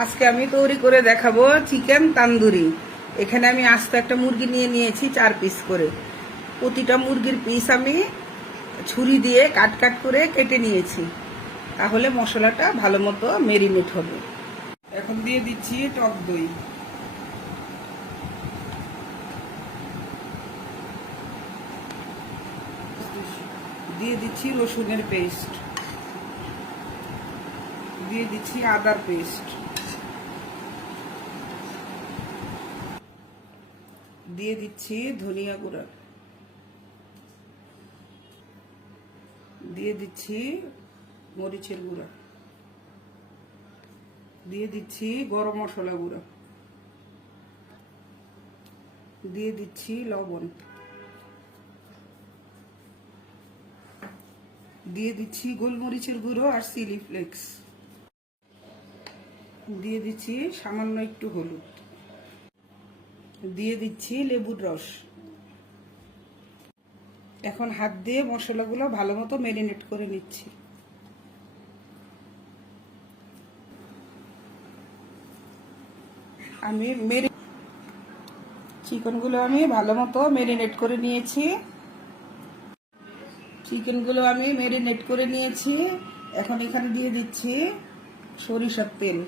আজকে আমি তৈরি করে দেখাবো চিকেন তান্দুরি। এখানে আমি আস্ত একটা মুরগি নিয়ে নিয়েছি চার পিস করে। প্রতিটা মুরগির পিস আমি ছুরি দিয়ে কাট কাট করে কেটে নিয়েছি। তাহলে মশলাটা ভালো মতো মেরিনেট হবে। এখন দিয়ে দিচ্ছি টক দই। দিয়ে দিচ্ছি রসুনের পেস্ট। দিয়ে দিচ্ছি আদার পেস্ট। দিয়ে দিচ্ছি ধনিয়া গুঁড়া। দিয়ে দিচ্ছি মরিচের গুঁড়া। দিয়ে দিচ্ছি গরম মশলা গুঁড়া। দিয়ে দিচ্ছি লবণ। দিয়ে দিচ্ছি গোলমরিচের গুঁড়ো আর চিলি ফ্লেক্স। দিয়ে দিচ্ছি সামান্য একটু হলুদ। দিয়ে দিচ্ছি লেবুর রস। এখন হাত দিয়ে মশলাগুলো ভালো মতো ম্যারিনেট করে নিচ্ছি। আমি মেরি চিকেনগুলো আমি ভালো মতো ম্যারিনেট করে নিয়েছি। চিকেনগুলো আমি ম্যারিনেট করে নিয়েছি। এখন এখানে দিয়ে দিচ্ছি সরিষার তেল।